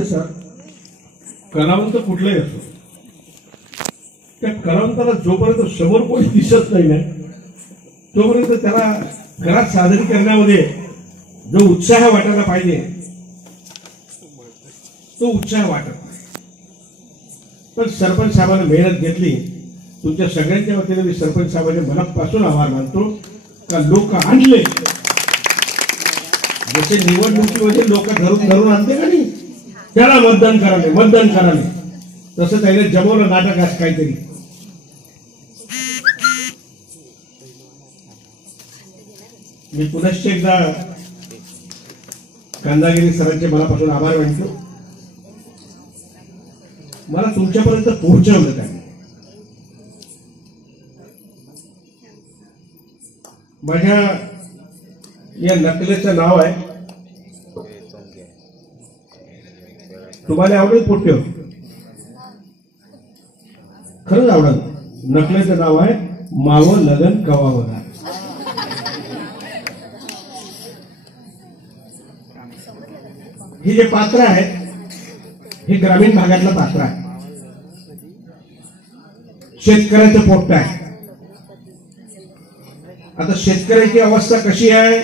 असते सर, कलावंत कुठलाही असो, त्या कलावंताला जोपर्यंत समोर कोणी दिसत नाही ना तोपर्यंत त्याला घरात सादरी करण्यामध्ये जो उत्साह वाटायला पाहिजे तो उत्साह वाटत नाही. पण सरपंच साहेबांनी मेहनत घेतली. तुमच्या सगळ्यांच्या वतीने मी सरपंच साहेबांचे मनापासून आभार मानतो का लोक आणले. जसे निवडणुकीमध्ये लोक धरून धरून आणते का नाही, त्याला मतदान कराले तसं त्याने जमवलं नाटक आज काहीतरी. मी पुनश्च एकदा कांदागिरी सरांचे मनापासून आभार मानतो. मला तुमच्यापर्यंत पोहोचवलं त्यांनी. माझ्या या नकलेचं नाव आहे, तुम्हाला आवडेल पोट्यो, खरंच आवडेल. नकलेचं नाव आहे मावं लगन कवा होणार. हे जे पात्र आहे हे ग्रामीण भागातलं पात्र आहे. शेतकऱ्याचं पोट्ट आहे. आता शेतकऱ्याची अवस्था कशी आहे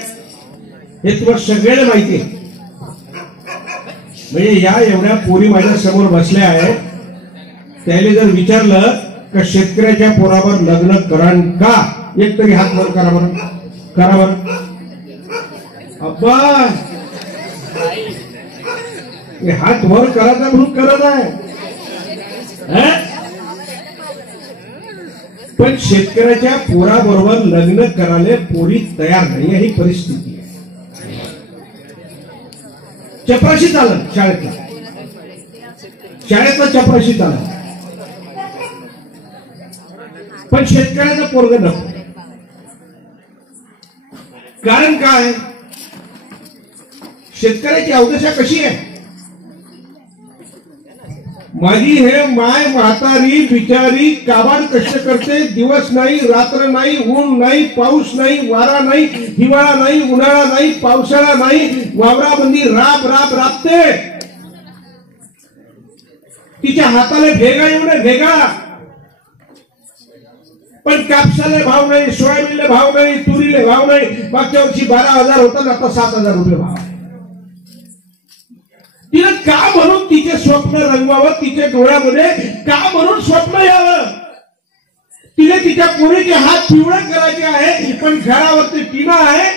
हे तुम्हाला सगळ्यांना माहिती आहे. म्हणजे या एवढ्या पोरी माझ्या समोर बसल्या आहेत, त्याने जर विचारलं का शेतकऱ्याच्या पोरावर लग्न करान का, एक तरी हात वर करा बरं, करा बरं. अब्बा हे हात वर करायचा म्हणून करत आहे. पण शेतकऱ्याच्या पोराबरोबर लग्न करायला पोरी तयार नाही, ही परिस्थिती आहे. चपराशी चालत शाळेतला चपराशी चालत, पण शेतकऱ्याचं पोरग नको. कारण काय, शेतकऱ्याची अवदशा कशी आहे. माझी हे माय म्हातारी बिचारी काबाड कष्ट करते. दिवस नाही, रात्र नाही, ऊन नाही, पाऊस नाही, वारा नाही, हिवाळा नाही, उन्हाळा नाही, पावसाळा नाही, वावराबंदी राबते. तिच्या हाताला भेगा एवढे भेगा, पण कापसाला भाव नाही, सोयाबीनला भाव नाही, तुरीला भाव नाही. मागच्या वर्षी 12,000 होता, आता 7,000 रुपये भाव. तिला का म्हणून तिचे स्वप्न रंगवावं, तिच्या डोळ्यामध्ये का म्हणून स्वप्न यावं. तिने तिच्या पोरीचे हात पिवळे करायचे आहे, पण घरावरती टीना आहे.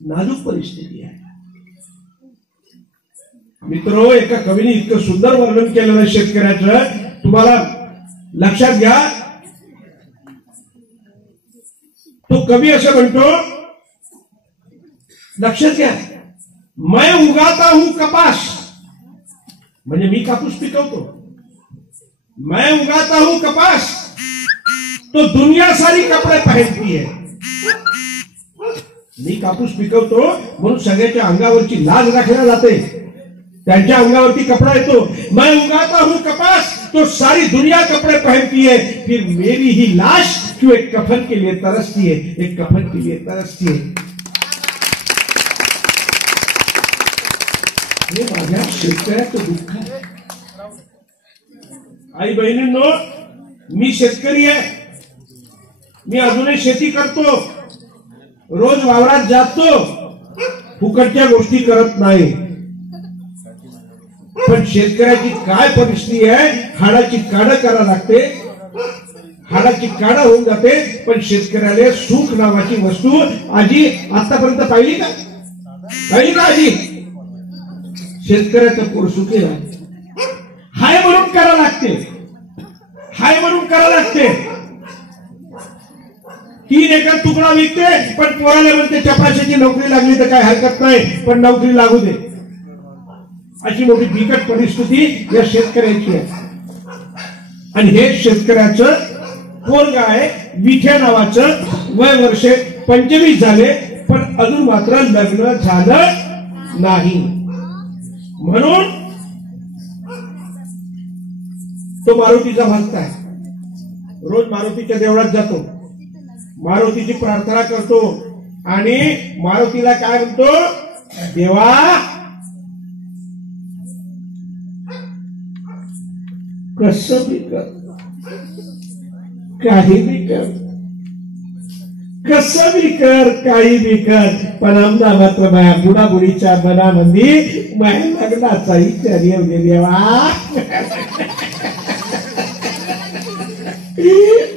नाजूक परिस्थिती आहे. मित्रो, एका कवीने इतकं सुंदर वर्णन केलेलं आहे शेतकऱ्याचं, तुम्हाला लक्षात घ्या. तो कवी असं म्हणतो, लक्षात घ्या, मैं उगाता हूं कपास, म्हणजे मी कापूस पिकवतो. मैं उगाता हूं कपास तो दुनिया सारी कपडे पहनती है. मी कापूस पिकवतो म्हणून सगळ्याच्या अंगावरची लाज राखल्या जाते, त्यांच्या अंगावरती कपडा येतो. मैं उगाता हूं कपास तो सारी दुनिया कपड़े पहनती है, फिर मेरी ही लाश क्यों एक कफन के लिए तरसती है, एक कफन के लिए तरसती है. हे माझ्या शेतकऱ्याचं दुःख आहे. आई बहिणींनो, मी शेतकरी आहे. मी अजूनही शेती करतो, रोज वावरात जातो, फुकटच्या गोष्टी करत नाही. पण शेतकऱ्याची काय परिस्थिती आहे, हाडाची काढ करायला लागते, हाडाची काढ होऊन जाते. पण शेतकऱ्याला सुख नावाची वस्तू आजी आतापर्यंत पाहिली का आजी. शेतकऱ्याचं पोर सुखी नाही, हाय म्हणून करावं लागते, हाय म्हणून करावं लागते. 3 एकर तुकडा विकते, पण पोराला म्हणते चपाशीची नोकरी लागली तर काय हरकत नाही, पण नोकरी लागू दे. अशी मोठी बिकट परिस्थिती या शेतकऱ्याची आहे. आणि हे शेतकऱ्याचं पोरग आहे, विखे नावाचं. वय वर्षे 25 झाले, पण अजून मात्र लग्न झालं नाही. म्हणून तो मारुतीचा भक्त आहे. रोज मारुतीच्या देवळात जातो, मारुतीची प्रार्थना करतो आणि मारुतीला काय म्हणतो, देवा कसं बी कर, काही बी कर, कसं बी कर, काही बी कर, पण आमदा मात्र माझ्या बुडाबुडीच्या मनामध्ये माझ्या लग्नाचा विचार येऊ दे देवा.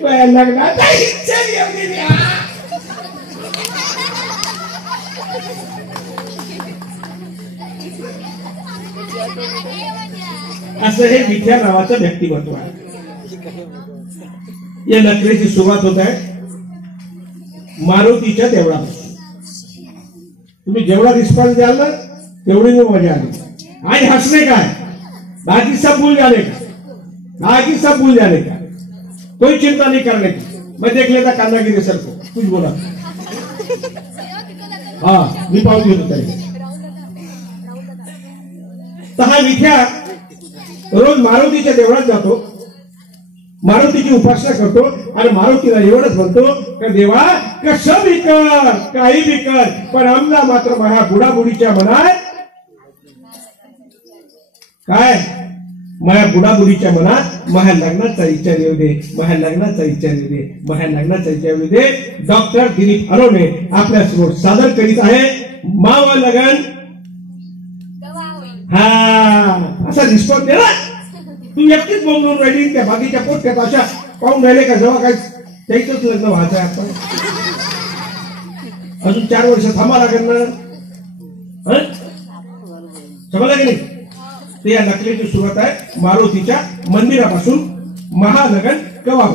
माझ्या लग्नाचा विचार येऊ दे देवा. असं हे विख्या नावाचं व्यक्तिमत्व आहे. या नकरेची सुरुवात होत आहे मारुतीच्या देवळापासून. तुम्ही जेवढा रिस्पॉन्स द्याल ना तेवढी मजा आली. आज हंसने का है, बाकी सब भूल जाने का, बाकी सब भूल जाने का, कोई चिंता नहीं करने की. मैं देख लेता कांदागिरी सर को कुछ बोला. हाँ मी पाहून घेतो तरी. तर हा विख्या रोज मारुतीच्या देवळात जातो, मारुतीची उपासना करतो आणि मारुतीला एवढंच म्हणतो की देवा कसं बी कर, काही बी कर, पण आमला मात्र माझ्या बुडाबुडीच्या मनात काय, माझ्या बुडाबुडीच्या मनात माझ्या लग्नाचा विचार येऊ दे, माझ्या लग्नाचा विचार येऊ दे, माझ्या लग्नाचा विचार येऊ दे. डॉक्टर दिलीप अरोने आपल्या समोर सादर करीत आहे मावा लगन. हा असा रिस्पॉन्स दे ना. तू एकटीच बोलून राहिली त्या बाकीच्या पोट्यात अशा पाहून राहिले का जेव्हा काय त्याच लग्न व्हायचं आहे. आपण अजून 4 वर्ष थांबा लागेल ना, समजलं की नाही. ते या नकलेची सुरुवात आहे मारुतीच्या मंदिरापासून महालगन कवा.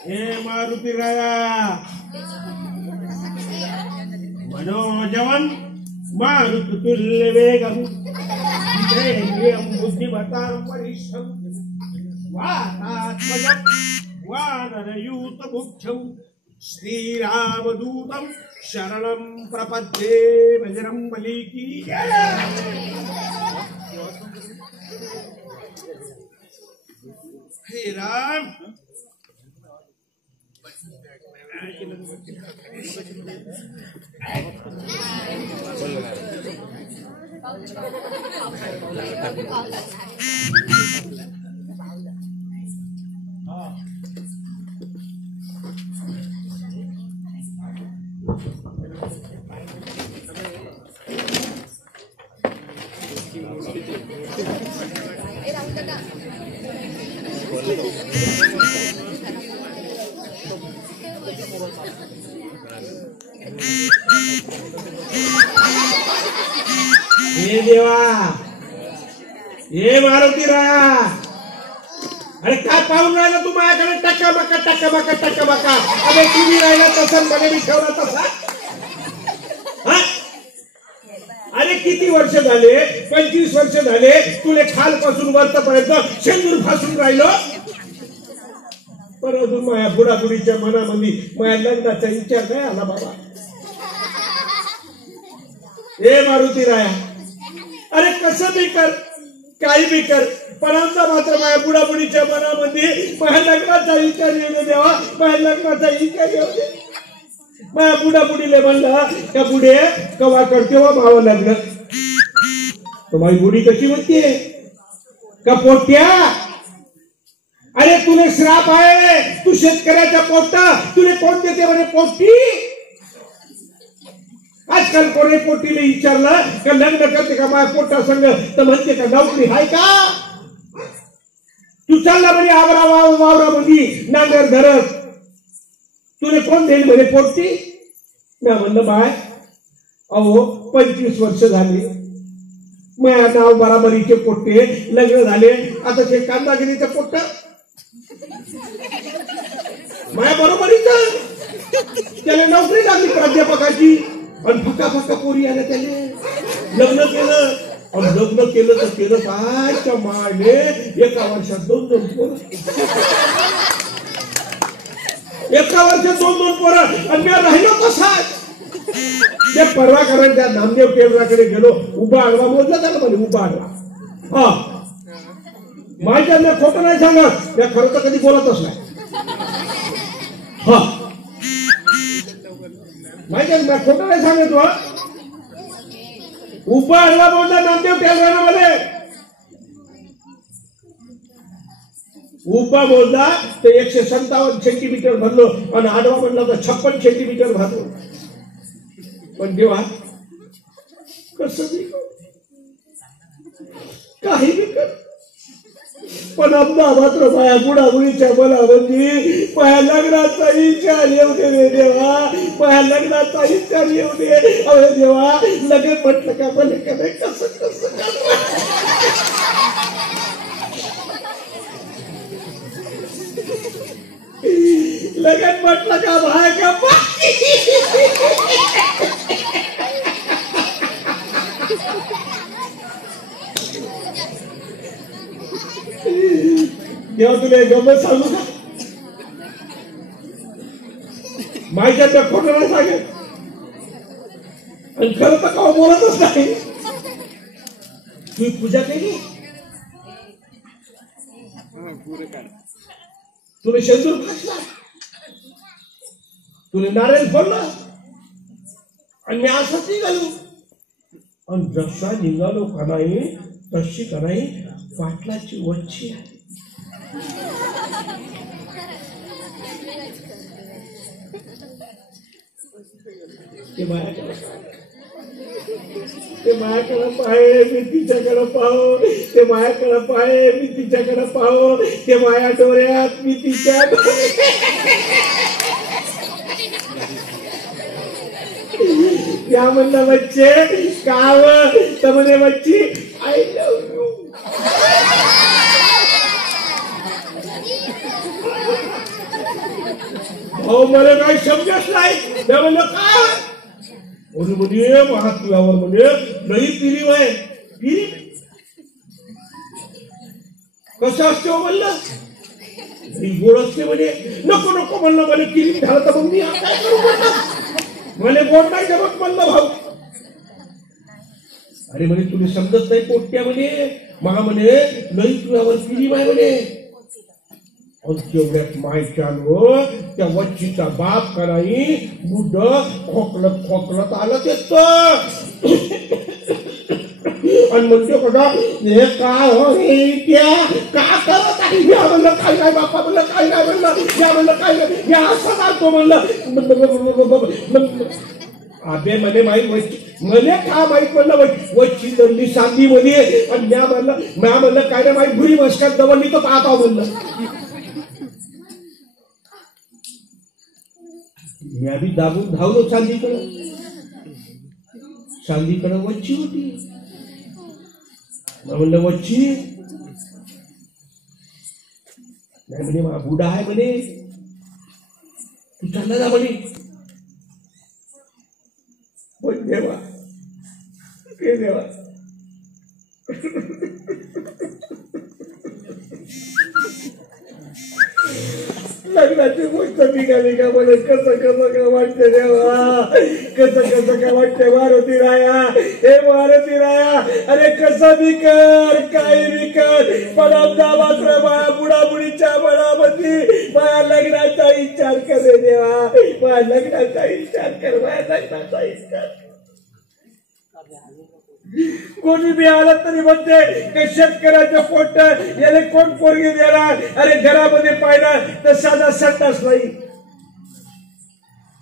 हे मारुती राया मनोजवन मारुत तुल्य वेगम बुद्धिमतां परिश्रम वातात्मजं वानरयूत मुख्यं श्रीरामदूतं शरणं प्रपद्ये. बजरंगबली की हे राम. हे देवा, हे मारुती राया, अरे काय पाहून राहिला तू माझ्याकडे टक्का बका टक्का बका टक्का बका. अरे तुम्ही राहिला तसा मला मी ठेवला तसा. अरे किती वर्ष झाले, 25 वर्ष झाले तुले खालपासून वरपर्यंत शेंदूर फासून राहिलो, पण अजून माझ्या बुडाबुडीच्या मनामध्ये माझ्या लग्नाचा विचार नाही आला बाबा. हे मारुती राया, अरे कसं बी कर, काही बी कर, पण आमचा मात्र माझ्या बुडाबुडीच्या मनामध्ये माझ्या लग्नाचा विचार येऊ दे देवा, माझ्या लग्नाचा विचार येऊ दे. माझ्या बुडाबुडीले म्हणलं का बुडे कवा करते वा भाव लग्न. तो माझी बुडी कशी म्हणते का पोट्या, अरे तुले श्राप आहे, तू शेतकऱ्याच्या पोटा, तुले कोण देते म्हणे पोटी. आजकाल कोणी पोटीला विचारलं का लग्न करते का माझ्या पोटा संग, तर म्हणते का नोकरी आहे का. तू चालला म्हणे आवरा वावरा मध्ये नांगर धरत, तुले कोण देईल म्हणे पोटी. मी म्हणलं बाय अहो 25 वर्ष झाले माझ्या नाव बराबरीचे पोट्टे लग्न झाले, आता ते कांदागिरीचं पोट्ट माझ्या बरोबरीच त्याला नोकरी लागली प्राध्यापकाची आणि फका फका पोरी आल्या त्याने लग्न केलं आणि लग्न केलं तर केलं काय माने एका वर्षात 2-2 पोरं एका वर्षात 2-2 पोरं आणि मी राहिलो कसाच ते परवा कारण त्या नामदेव केंद्राकडे गेलो उभा आडवा मोजला त्याला म्हणे उभा आडवा हा माझ्या खोटं नाही सांगत त्या खरं तर कधी बोलतच नाही हा माझ्या खोटं नाही सांगत उभा आडवा मोजला नामदेव केंद्रामध्ये उभा मोजला तर 157 सेंटीमीटर भरलो आणि आडवा म्हणला तर 56 सेंटीमीटर भरलो पण देवा कसं काही बी कर पण आमदा मात्र माया बुडाबुडीच्या मनामध्ये माया लग्नाचा विचार येऊ दे रे देवा माया लग्नाचा विचार येऊ दे अरे देवा लगेच म्हटलं का मला काय कसं कसं लगेच म्हटलं का भाय का तेव्हा तुला गमत सांगू का माझ्या खोटं नाही सांगेल आणि खरं तर का बोलतच नाही तुम्ही पूजा केली तुम्ही शेंदूर फासला तुम्ही नारायण फोडला आणि मी असंच निघालो आणि जसा निघालो का नाही तशी का नाही पाटलाची वच्ची आहे ते मायाकडे पाहे मी तिच्याकडे पाहो ते मायाकडे पाहे मी तिच्याकडे पाहो ते माया डोळ्यात मी तिच्या या म्हणलं बच्चे काव तर म्हणे बच्ची आय लव्ह यू हो मला काही समजत नाही त्या म्हणलं काय म्हणे महात्म्यावर म्हणजे लई पिरीव आहे पिरी कसं असते हो म्हणलं गोड असते म्हणे नको नको म्हणलं मला किरी झालं तर मग मी काय करू म्हणलं मला गोड नाही जमत म्हणलं भाऊ अरे म्हणे तुम्ही समजत नाही पोट्या म्हणे मला म्हणे लई तुझ्यावर पिरीव आहे म्हणे तेवढ्यात मायच्यावर त्या वच्चीचा बाप कराई बुड खोकलत आलं तेच आणि म्हणतो बघा हे काय हो हे त्या का करत आहे या म्हणलं काय नाही बाप्पा म्हणलं काय नाही म्हणलं या म्हणलं काय नाही या असं सांगतो म्हणलं आबे म्हणे माहीत वच्ची म्हणे का माहीत म्हणलं वच्ची दरली सांदी मध्ये आणि म्या म्हणलं काय नाही माहीत भुरी मस्कात दवडली तर पाहता म्हणलं मी आधी दाबून धावलो चांदीकडे वच्ची होती म्हणलं वच्ची नाही म्हणे मा बुडा आहे म्हणे तू चालला जा म्हणे पण देवा ते देवा लग्नाची गोष्ट निघाली का मला कसं कसं का वाटते देवा कसं का वाटते मारुती राया हे मारुती राया अरे कसं बी कर काही बी कर पण आमचा मात्र माया बुडाबुडीच्या मनामध्ये माया लग्नाचा विचार करे देवा माया लग्नाचा विचार कर माया लग्नाचा विचार कोणी बी आला तरी म्हणते शेतकऱ्याच्या पोट याला कोण पोरगी देणार अरे घरामध्ये पाहिलं तर साधा संडास नाही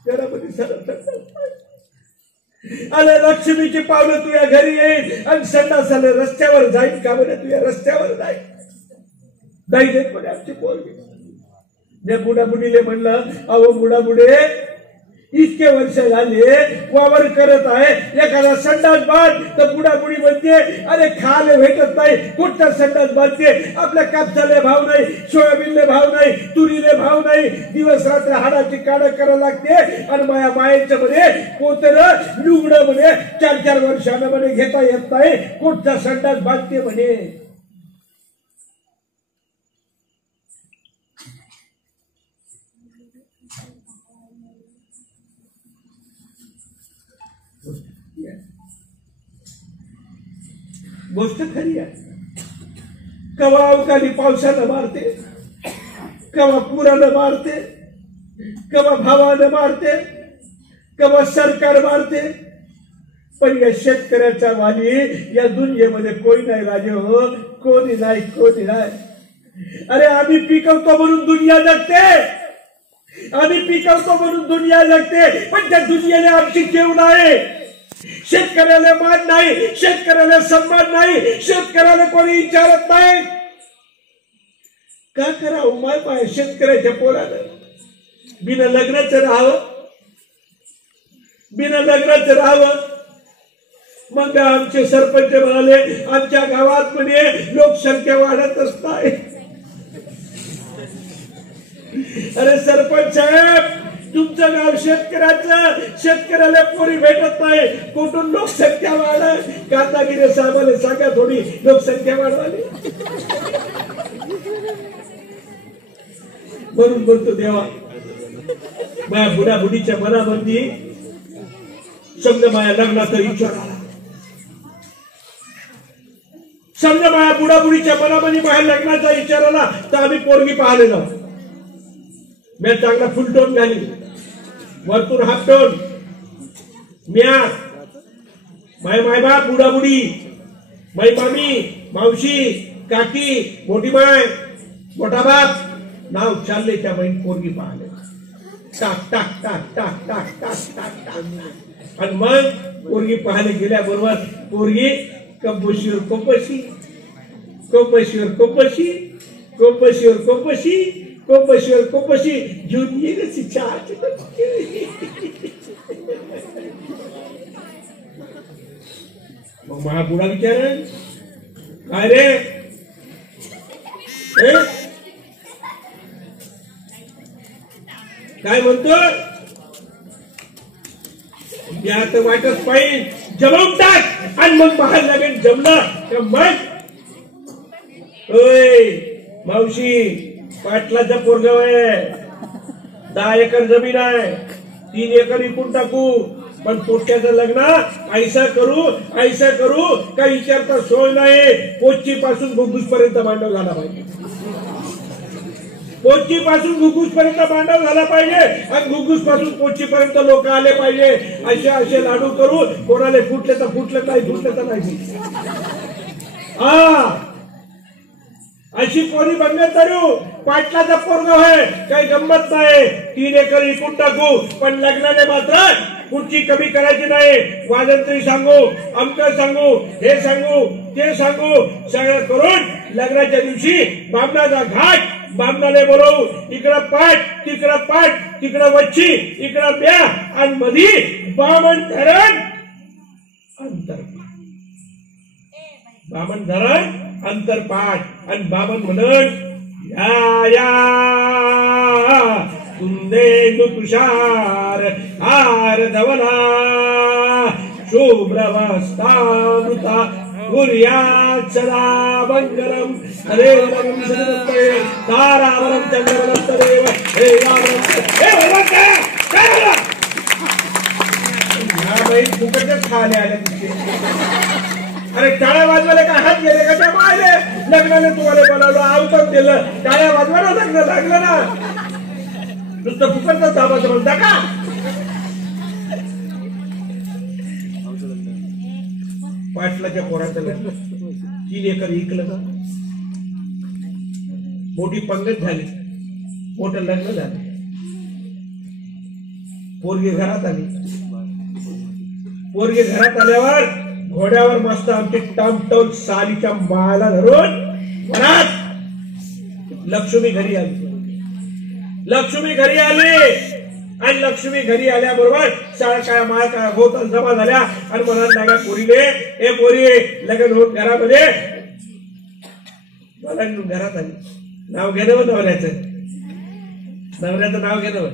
घरामध्ये साधा संडास नाही अरे लक्ष्मीची पावलं तुझ्या घरी येईल आणि संडासाला रस्त्यावर जाईल का म्हणे तुझ्या रस्त्यावर जाईल नाही देत म्हणे आमची पोरगी त्या बुडाबुडीले म्हणलं अहो बुडाबुडे इतके वर्ष झाले वावर करत आहे, एखादा संडास बांध तर बुडाबुडी म्हणते अरे खाले भेटत नाही, कुठचा संडास बांधते, आपल्या कापसाले भाव नाही, सोयाबीनले भाव नाही, तुरीले भाव नाही, दिवस रात्र हाडाची काढ करायला लागते आणि माया मायेच्या मध्ये पोतर लुगडं म्हणे 4-4 वर्षानं म्हणे घेता येत नाही, कुठचा संडास बांधते म्हणे. गोष्ट खरी आहे. कवा अवकाळी पावसानं मारते, कवा पुरानं मारते, कवा भावानं मारते, कवा सरकार मारते, पण या शेतकऱ्याचा वाली या दुनियेमध्ये कोणी नाही राजे हो, कोणी नाही, कोणी नाही. अरे आम्ही पिकवतो म्हणून दुनिया जगते, आम्ही पिकवतो म्हणून दुनिया जगते, पण त्या दुनियेने आमची ठेव नाही. शेतकऱ्याला मान नाही, शेतकऱ्याला सन्मान नाही, शेतकऱ्याला कोणी विचारत नाही. का करावं माय माय शेतकऱ्याच्या पोरानं बिना लग्नाचं राहावं, बिना लग्नाचं राहावं. मग आमचे सरपंच म्हणाले आमच्या गावात म्हणे लोकसंख्या वाढतच नाही. अरे सरपंच साहेब, तुमचं गाव शेतकऱ्याचं, शेतकऱ्याला पोरी भेटत नाही, कुठून लोकसंख्या वाढ? कांदागिरी साहेबांना सांगा थोडी लोकसंख्या वाढवाली. म्हणून बोलतो देवा, माझ्या बुड्या बुडीच्या मनामध्ये समजा माझ्या लग्नाचा विचार आला, समजा माझ्या बुडा बुडीच्या मनामध्ये माझ्या लग्नाचा विचार आला तर आम्ही पोरगी पाहायला जाऊ. मी चांगला फुल टोन घाली, वरतून हाफ टोन, म्या माय मायबाप बुडा बुडी, माई मामी, मावशी, काकी, मोठी माय, मोठा बाप नाव चालले त्या बहीण पोरगी पाहायला. टाक टाक टाक टाक टाक टाक टाक टाक. आणि मग पोरगी पाहायला गेल्याबरोबर पोरगी कंपोशीवर कोपशी, कोपशीवर कोपशी, कोपशीवर कोपशी, कोपशीवर कोपशी घेऊन येण्याची चहा. मग मला बुडा विचार काय रे, काय म्हणतो? आता वाटत पाहिजे जमवून टाक आणि मग बाहेर लागेल. जमलं का मग मावशी पाटलाचा पोरगाव आहे, 10 एकर जमीन आहे, 3 एकर विकून टाकू, पण पोट्याचं लग्न ऐसा करू का विचारता सोय नाही. पोची पासून घुगुस पर्यंत मांडव झाला पाहिजे, पोची पासून घुगुस पर्यंत मांडव झाला पाहिजे आणि घुगुस पासून पोची पर्यंत लोक आले पाहिजे. असे लाडू करू, कोणाला फुटले तर फुटलं नाही, फुटलं तर नाही. अशी पोरी बघण्यात करू. पाटलाचा पोरगाव आहे, काही गंमत नाही, 3 एकर विकून टाकू, पण लग्नाने मात्र पुढची कमी करायची नाही. वाजंत्री सांगू, अमकं सांगू, हे सांगू, ते सांगू, सगळं करून लग्नाच्या दिवशी बामणाचा घाट, बामणाने बोलवू, इकडं पाठ, तिकडं वच्ची, इकडं ब्या आणि मधी बामण धरण अंतरपाठ, बामण धरण अंतरपाठ. आणि बामण म्हणून या कुंदेंदु तुषार हार धवला शुभ्रवस्तामृता गुर्यात् सदा मंगलम. हरे राम तारावरम चंद्रवरम तदेव हे राम हे भगवान काय बोला ह्या बाई फुकटच खाले आले तुझे. अरे टाळ्या वाजवायला काय हात गेले का त्या मायले? लग्नाने तुम्हाला बोलावलं, आवतम दिलं, टाळ्या वाजवायला लग्न लागलं ना, नुसतं फुकटच दाबाचं म्हणता का? पाटलाच्या पोराचं लग्न 3 एकर इकलं ना, मोठी पंगत झाली, मोठं लग्न झालं, पोरगी घरात आली. पोरगी घरात आल्यावर घोड्यावर मस्त आमची टमटम सालीच्या माळाला धरून घरात लक्ष्मी घरी आली. लक्ष्मी घरी आली आणि लक्ष्मी घरी आल्याबरोबर शाळा काय माळ काय होत जमा झाल्या आणि म्हणायला लागल्या पोरीले, ए पोरी लग्न होत घरामध्ये, मला घरात आली, नाव घेणं नवऱ्याचं, नवऱ्याचं नाव घेणं,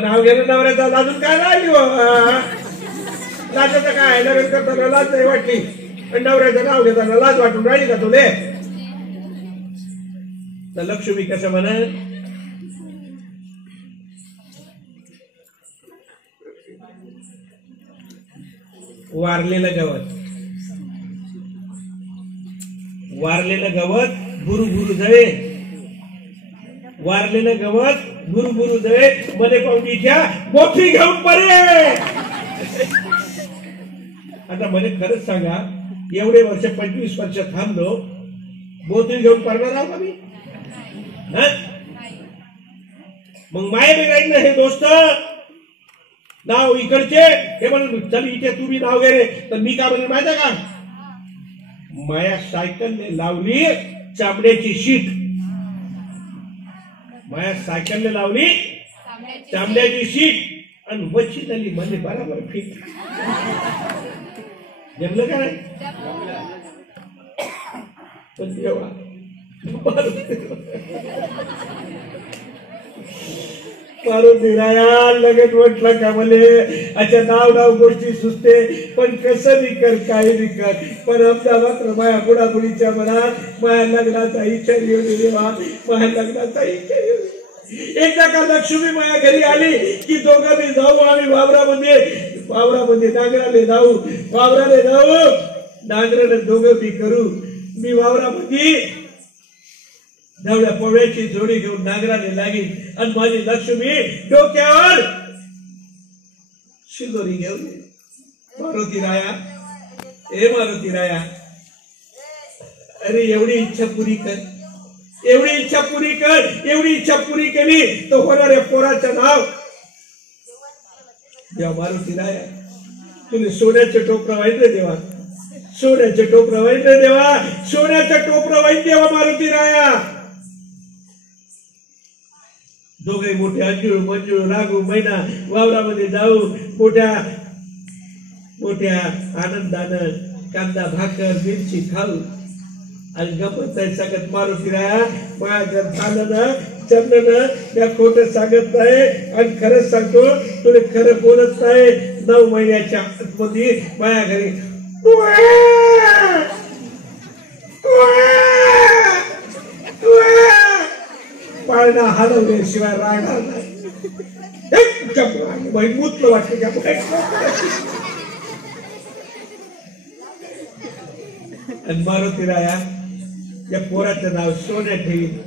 नाव घेणं नवऱ्याचं, अजून काय नाही लाजाचं काय, लग्न करताना लाज नाही वाटली, पण नवऱ्याचं नाव घेताना लाज वाटून राहिली का तुले? तर लक्ष्मी कसं म्हणत, वारलेलं गवत, वारलेलं गवत गुरु गुरु जळे, वारलेलं गवत गुरु गुरु जळे, मध्ये पाहुणीच्या मोठी घेऊन परे. आता मला खरंच सांगा, एवढे वर्ष 25 वर्ष थांबलो, बोथी घेऊन पडणार आहोत आम्ही? मग माय बिघायचं ना हे दोस्त, नाव इकडचे हे म्हणून चल इथे तुम्ही नाव घे रे, तर मी काय म्हणून माहिती का, माया सायकलने लावली चामड्याची शीट, माया सायकलने लावली चामड्याची शीट आणि वच्ची झाली म्हणजे बरोबर फिट. जमलं का नाही? पण तेव्हा मारुती राया लगेच म्हटलं का मले, अच्छा नाव नाव गोष्टी सुचते, पण कसं बी कर काही बी कर, पण आमचा मात्र माया बुडाबुडीच्या मनात माया लग्नाचा इच्छा येऊ दे देवा, माया लग्नाचा इच्छा येऊ दे. एकदा का लक्ष्मी माया घरी आली की दोघं बी जाऊ आम्ही वावरामध्ये नांगराले जाऊ, वावराले जाऊ, नांगराने दोघं बी करू. मी वावरामध्ये धावड्या पोळ्याची जोडी घेऊन नांगराने लागेल आणि माझी लक्ष्मी डोक्यावर शिदोरी घेऊन ये. मारुती राया, ए मारुती राया, अरे एवढी इच्छा पुरी कर, एवढी इच्छा पुरी कर, एवढी इच्छा पुरी केली तर होणाऱ्या पोराचं नाव देवा. मारुती राया, तुला सोन्याचं टोपरं व्हायचं देवा, सोन्याचं टोपरं व्हायचं देवा, सोन्याचं टोपरं व्हायचं देवा. मारुती राया, दोघे मोठे अंजूळ मंजूळ रागू मैना वावरामध्ये जाऊ मोठ्या मोठ्या आनंदानं कांदा भाकर मिरची खाऊ आणि गप्पा सांगत. मारुती राया, माझ्या जर झालं ना जमलं ना, त्या खोटं सांगत नाही आणि खरंच सांगतो, तुला खरं बोलत नाही. 9 महिन्याच्या आतमध्ये माझ्या घरी पाळणा हलवल्याशिवाय राहणार नाही. मुतलं वाटतं का? आणि मारुती राया, या पोराचं नाव सोन्या ठेवीन,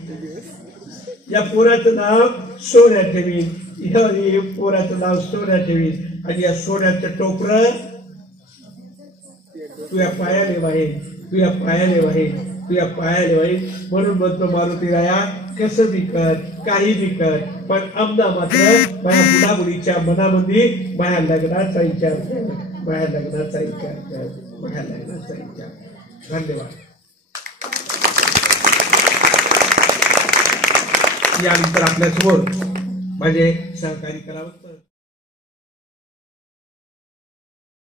या पोराचं नाव सोन्या ठेवीन, या पोराचं नाव सोन्या ठेवीन आणि या सोन्याचं टोपरं तुझ्या पायाने वाहेन, तुझ्या पायाने वाहेन, तुझ्या पायाने वाहेन. म्हणून म्हणतो मारुती राया, कसं बी कर काही बी कर, पण आमदा मात्र माझ्या बुडाबुडीच्या मनामध्ये माझ्या लग्नाचा विचार कर, माझ्या लग्नाचा विचार कर, माझ्या लग्नाचा विचार. धन्यवाद. यानंतर आपल्यासमोर माझे सहकारी करावं.